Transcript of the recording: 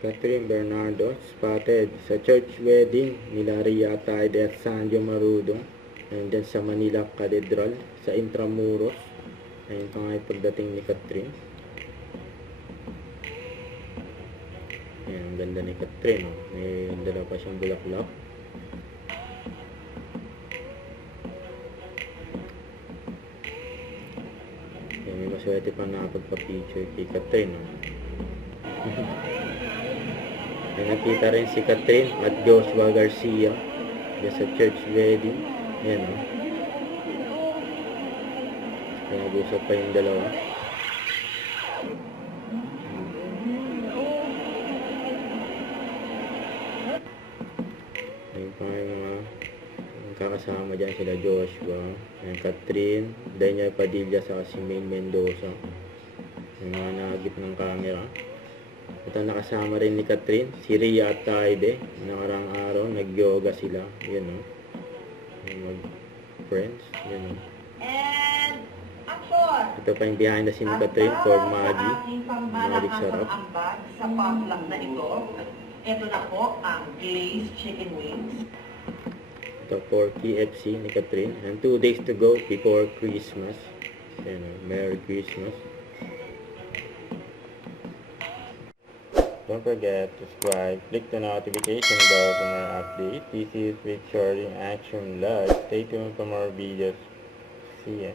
Catherine Bernardo spotted sa church wedding nila Rhea Tide at Sanjo Marudo. Ayun dyan sa Manila Cathedral sa Intramuros. Ayun pa nga yung pagdating ni Catherine. Ayan, ang ganda ni Catherine. Oh. May dala pa siyang bulaklak. Ayan, may maswerte pa nakapagpa-picture kay Catherine. Oh. Ayan, nakita rin si Catherine at Joshua Garcia dyan sa church wedding. Ayan o. Kaya nag-usap pa yung dalawa. Ayun pa yung mga kakasama dyan sila Joshua, yung Catherine, Daniel Padilla sa si Maine Mendoza. Yung mga nagip ng camera. Ito nakasama rin ni Catherine, si Rhea at Taide. Nakarang araw, nag-yoga sila. Yan o. Mag-friends. Yan o. And action! Ito pa yung behind the scene ni Catherine for Maggie. Maggie Sarap. Ambag sa potluck na ito. Ito na po ang glazed chicken wings. Ito for KFC ni Catherine. And 2 days to go before Christmas. Yan o. Merry Christmas. Don't forget to subscribe, click the notification bell for more updates. This is with Shorting Action Live. Stay tuned for more videos. See ya.